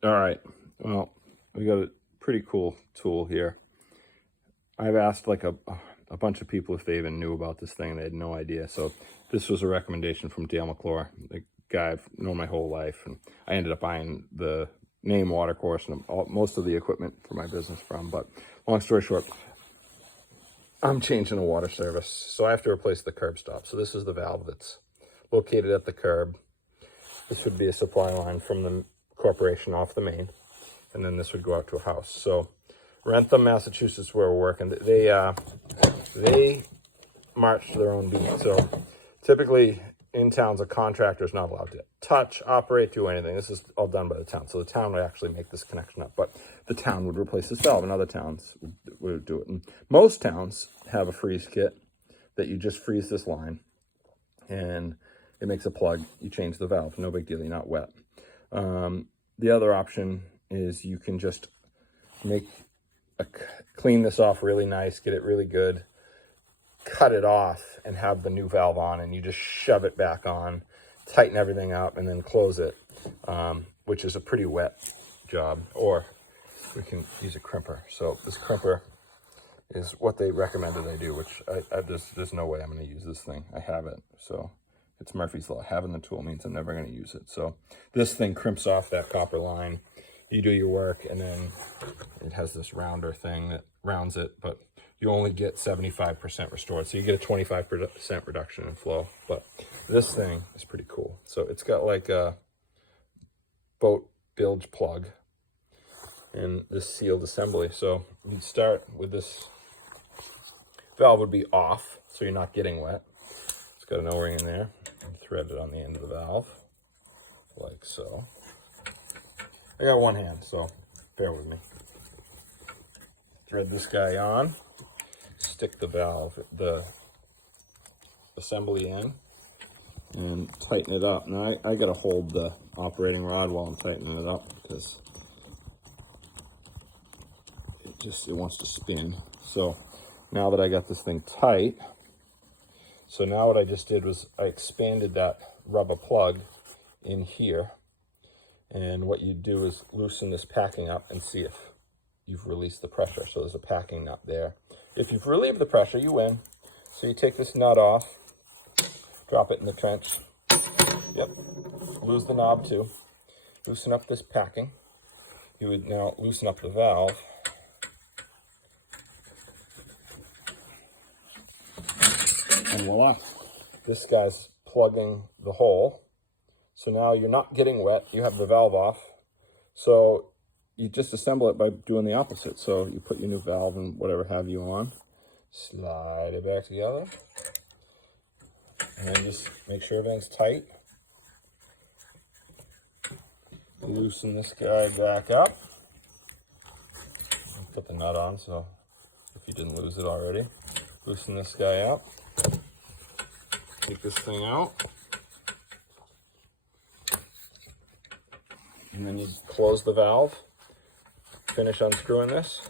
All right, well, we got a pretty cool tool here. I've asked like a bunch of people if they even knew about this thing. They had no idea. So this was a recommendation from Dale McClure, the guy I've known my whole life. And I ended up buying the name water course and most of the equipment for my business from. But long story short, I'm changing a water service. So I have to replace the curb stop. So this is the valve that's located at the curb. This would be a supply line from the corporation off the main. And then this would go out to a house. So Wrentham, Massachusetts, where we're working, they march to their own beat. So typically in towns, a contractor is not allowed to touch, operate, do anything. This is all done by the town. So the town would actually make this connection up, but the town would replace this valve, and other towns would do it. And most towns have a freeze kit that you just freeze this line, and it makes a plug. You change the valve. No big deal. You're not wet. The other option is you can just clean this off really nice, get it really good, cut it off, and have the new valve on, and you just shove it back on, tighten everything up, and then close it, which is a pretty wet job. Or we can use a crimper. So this crimper is what they recommended I do, which there's no way I'm going to use this thing. I have it, so it's Murphy's Law. Having the tool means I'm never going to use it. So this thing crimps off that copper line. You do your work, and then it has this rounder thing that rounds it, but you only get 75% restored. So you get a 25% reduction in flow. But this thing is pretty cool. So it's got like a boat bilge plug and this sealed assembly. So you'd start with this valve would be off, so you're not getting wet. It's got an O-ring in there. And thread it on the end of the valve, like so. I got one hand, so bear with me. Thread this guy on, stick the valve, the assembly in, and tighten it up. Now I gotta hold the operating rod while I'm tightening it up because it wants to spin. So now that I got this thing tight, so now what I just did was I expanded that rubber plug in here. And what you do is loosen this packing up and see if you've released the pressure. So there's a packing nut there. If you've relieved the pressure, you win. So you take this nut off, drop it in the trench. Yep, lose the knob too. Loosen up this packing. You would now loosen up the valve. And voila, this guy's plugging the hole. So now you're not getting wet, you have the valve off. So you just assemble it by doing the opposite. So you put your new valve and whatever have you on, slide it back together, and then just make sure everything's tight. Loosen this guy back up. Put the nut on, so if you didn't lose it already. Loosen this guy up. Take this thing out. And then you close the valve, finish unscrewing this,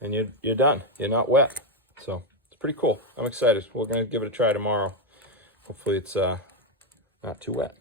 and you're done. You're not wet. So it's pretty cool. I'm excited. We're going to give it a try tomorrow. Hopefully it's not too wet.